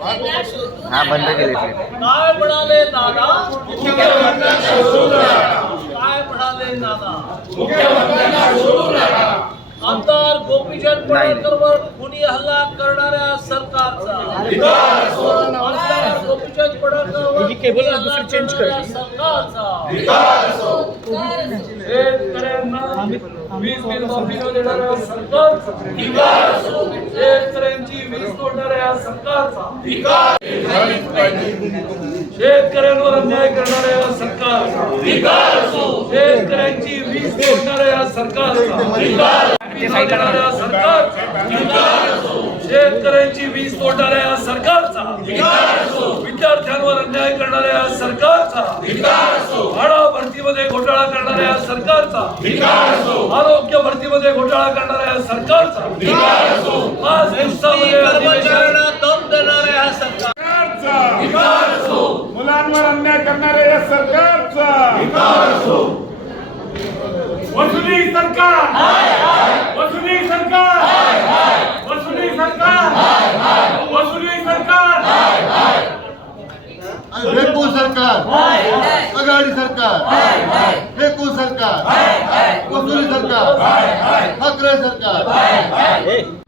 हा बंद केले काय म्हणाले दादा? काय म्हणाले दादा? आमदार गोपीचंद पडळकरवर खुनी हल्ला करणाऱ्या सरकारचा. आमदार गोपीचंद पडळकरवर खुनी हल्ला करणाऱ्या सरकारचा. शेतकऱ्यांना वीज बिल माफी न देणाऱ्या सरकारचा शेतकऱ्यांची वीज तोडणाऱ्या सरकारचा शेतकऱ्यांवर अन्याय करणाऱ्या सरकारचा शेतकऱ्यांची वीज तोडणाऱ्या सरकारचा शेतकऱ्यांची वीज तोडणाऱ्या सरकारचा विद्यार्थ्यांवर अन्याय करणाऱ्या सरकारचा करणाऱ्या सरकारचा. आरोग्य भरतीमध्ये घोटाळा करणाऱ्या सरकारचा. पाच दिवसामध्ये कर्मचाऱ्यांना दम देणाऱ्या सरकार सरकारचा. मुलांवर अन्याय करणाऱ्या या सरकारचा. वसुली सरकार. वसुली सरकार. वसुली सरकार. वसुली सरकार. रेपो सरकार. आघाडी सरकार. रेपो सरकार. सरकार. ठाकरे सरकार.